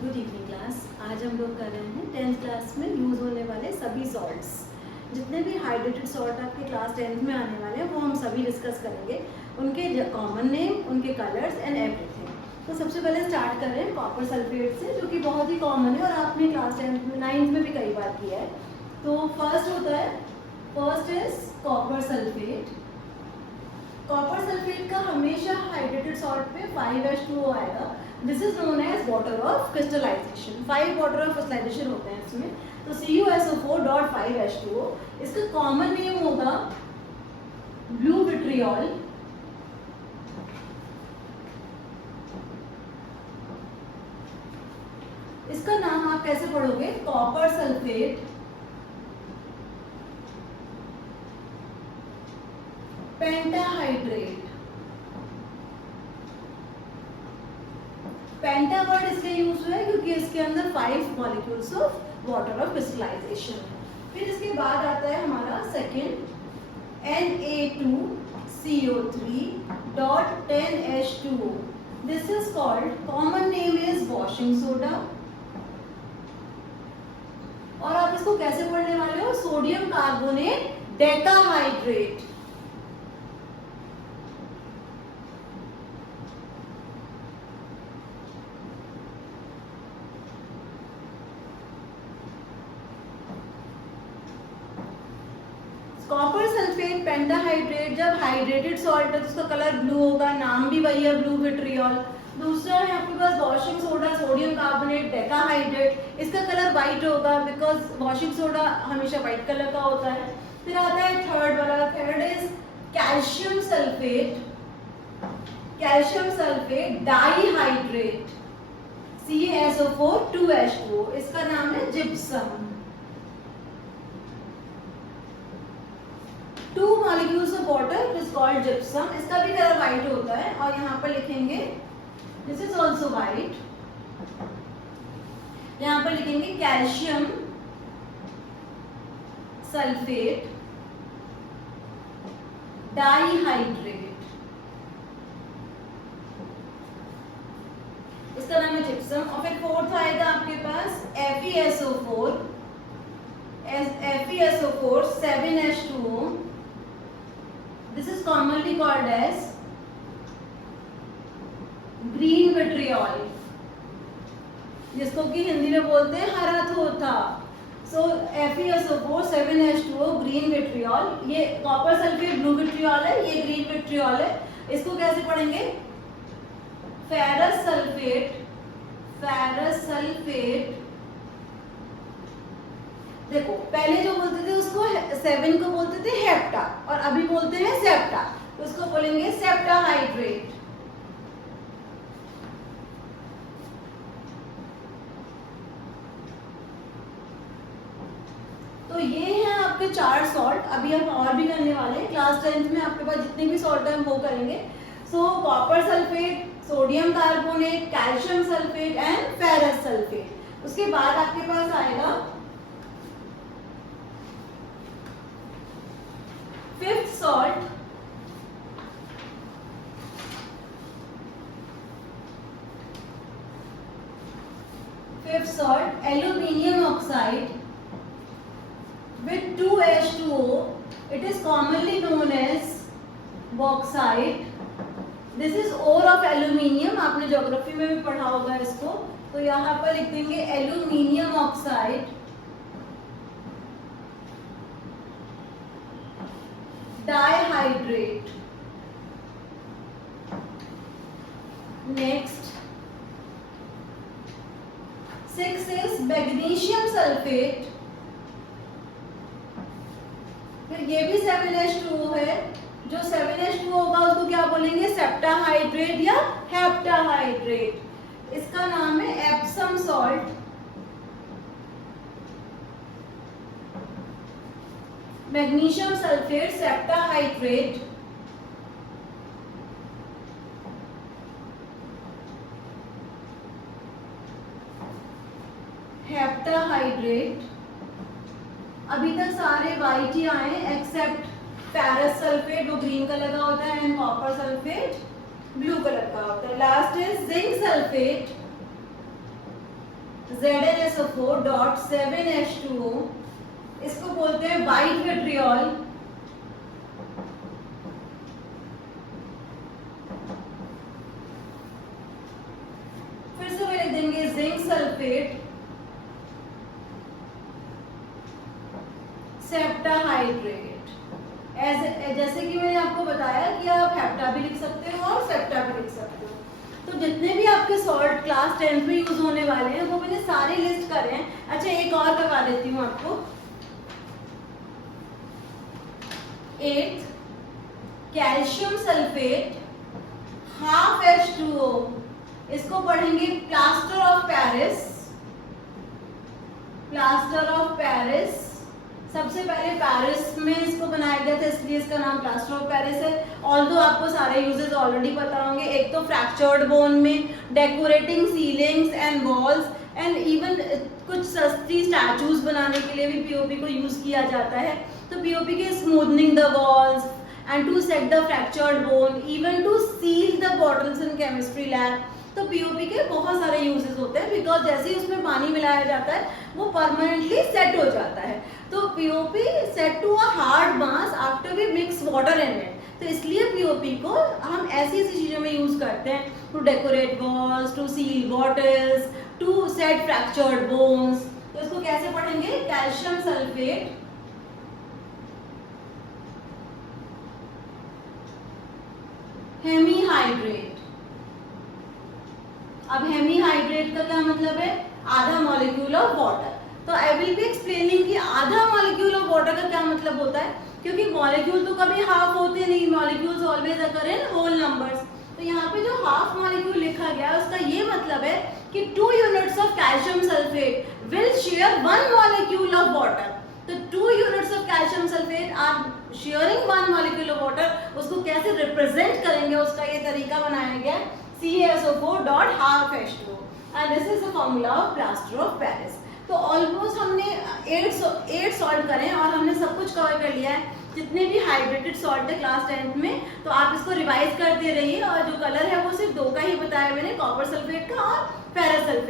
Good evening class. आज हम लोग कर रहे हैं 10th क्लास में यूज़ होने वाले सभी सॉल्ट्स। जितने भी हाइड्रेटेड सॉल्ट आपके क्लास 10th में आने वाले हैं वो हम सभी डिस्कस करेंगे, उनके कॉमन नेम, उनके कलर्स एंड एवरीथिंग। तो सबसे पहले स्टार्ट कर रहे हैं कॉपर सल्फेट से, जो कि बहुत ही कॉमन है और आपने क्लास 10th में 9th में भी कई बार किया है। तो first is copper sulphate. Copper sulphate का हमेशा हाइड्रेटेड सॉल्ट पे 5H2O आएगा। This is known as water of crystallisation. 5 water of crystallisation होते हैं इसमें। तो CuSO4.5H2O, इसका कॉमन नेम होगा ब्लू विट्रियोल। इसका नाम आप कैसे पढ़ोगे? Copper sulphate pentahydrate. Penta word इसलिए यूज हुआ है क्योंकि इसके अंदर 5 molecules of water of crystallisation है। फिर इसके बाद आता है हमारा second Na2CO3.10H2O। This is called, common name is washing soda. और आप इसको कैसे पढ़ने वाले हो? Sodium carbonate decahydrate. Copper sulphate pentahydrate, जब हाइड्रेटेड सॉल्ट है तो उसका कलर ब्लू होगा, नाम भी वही है ब्लू विट्रियोल। दूसरा है आपके पास washing soda, sodium carbonate decahydrate, इसका कलर व्हाइट होगा बिकॉज वॉशिंग सोडा हमेशा व्हाइट कलर का होता है। फिर आता है थर्ड वाला, third is calcium sulphate. Calcium sulphate dihydrate CaSO4.2H2O, इसका नाम है gypsum. 2 molecules of water is called gypsum। इसका भी कलर व्हाइट होता है और यहाँ पर लिखेंगे दिस इज ऑल्सो व्हाइट। यहाँ पर लिखेंगे कैल्शियम सल्फेट डाइहाइड्रेट, इसका नाम है जिप्सम। और फिर फोर्थ आएगा आपके पास FeSO4 7H2O। This is commonly called as green vitriol, जिसको कि हिंदी में बोलते हैं हरा थोथा। सो FeSO4 7H2O ग्रीन विट्रियोल। ये कॉपर सल्फेट ब्लू विट्रियोल है, ये ग्रीन विट्रियोल है। इसको कैसे पढ़ेंगे? Ferrous sulphate. देखो पहले जो बोलते थे उसको 7 को बोलते थे हेप्टा और अभी बोलते हैं सेप्टा, तो उसको बोलेंगे सेप्टाहाइड्रेट। तो ये हैं आपके 4 सॉल्ट। अभी हम और भी करने वाले हैं। क्लास 10th में आपके पास जितने भी सॉल्ट है हम वो करेंगे। सो copper sulphate, sodium carbonate, calcium sulphate and ferrous sulphate. उसके बाद आपके पास आएगा fifth salt, aluminium oxide with 2H2O. It is commonly known as bauxite. This is ore of aluminium। आपने ज्योग्राफी में भी पढ़ा होगा इसको। तो यहाँ पर लिख देंगे aluminium oxide dihydrate. Next 6 is magnesium sulphate. फिर ये भी 7H2O है। जो 7H2O होगा उसको क्या बोलेंगे? सेप्टाहाइड्रेट या हेप्टाहाइड्रेट। इसका नाम है Epsom salt. Magnesium sulphate septahydrate. Heptahydrate. अभी तक सारे वाइट ही आए एक्सेप्ट फेरस सल्फेट, वो ग्रीन कलर का होता है, and copper sulphate blue colour का होता है। Last is zinc sulphate ZnSO4.7H2O, इसको बोलते हैं वाइट विट्रियोल। फिर से लिख देंगे जिंक सल्फेट, सेप्टाहाइड्रेट। जैसे कि मैंने आपको बताया कि आप हेप्टा भी लिख सकते हो और सेप्टा भी लिख सकते हो। तो जितने भी आपके सॉल्ट क्लास 10th में यूज होने वाले हैं वो मैंने सारे लिस्ट करे हैं। अच्छा, एक और करवा देती हूँ आपको। 8 कैल्शियम सल्फेट हाफ H2O, इसको पढ़ेंगे plaster of Paris. Plaster of Paris सबसे पहले पेरिस में इसको बनाया गया था, इसलिए इसका नाम प्लास्टर ऑफ पेरिस है। ऑल्दो आपको सारे यूजेस ऑलरेडी पता होंगे। एक तो फ्रैक्चर्ड बोन में, decorating ceilings and walls and even कुछ सस्ती स्टैचूज बनाने के लिए भी पीओपी को यूज किया जाता है। तो पीओपी के smoothening the walls and to set the fractured bone, even to seal the bottles in chemistry lab. तो पीओपी के बहुत सारे यूजेस होते हैं, बिकॉज जैसे ही उसमें पानी मिलाया जाता है वो परमानेंटली सेट हो जाता है। तो POP set to a hard mass after we mix water in it. तो इसलिए पीओपी को हम ऐसी ऐसी चीजों में यूज करते हैं, to decorate walls, to seal bottles, to set fractured bones. तो इसको कैसे पढ़ेंगे? Calcium sulphate hemihydrate. अब हेमीहाइड्रेट का क्या मतलब है? आधा मॉलिक्यूल ऑफ वाटर। तो आई विल बी एक्सप्लेनिंग कि आधा मॉलिक्यूल ऑफ वाटर का क्या मतलब होता है, क्योंकि मॉलिक्यूल तो कभी हाफ होते नहीं, molecules always occur in whole numbers. तो यहाँ पे जो हाफ मॉलिक्यूल लिखा गया है उसका ये मतलब है कि 2 units of calcium sulphate will share 1 molecule of water. तो 2 units of calcium sulphate are sharing 1 molecule of water. उसको कैसे रिप्रेजेंट करेंगे उसका ये तरीका बनाया गया, CaSO4.half H2O, and this is the formula of plaster of Paris। तो ऑलमोस्ट हमने 8 सॉल्ट करें और हमने सब कुछ कवर कर लिया है, जितने भी हाइड्रेटेड सॉल्ट है क्लास 10th में। तो आप इसको रिवाइज करते रहिए, और जो कलर है वो सिर्फ 2 का ही बताया मैंने, कॉपर सल्फेट का और फेरस सल्फेट।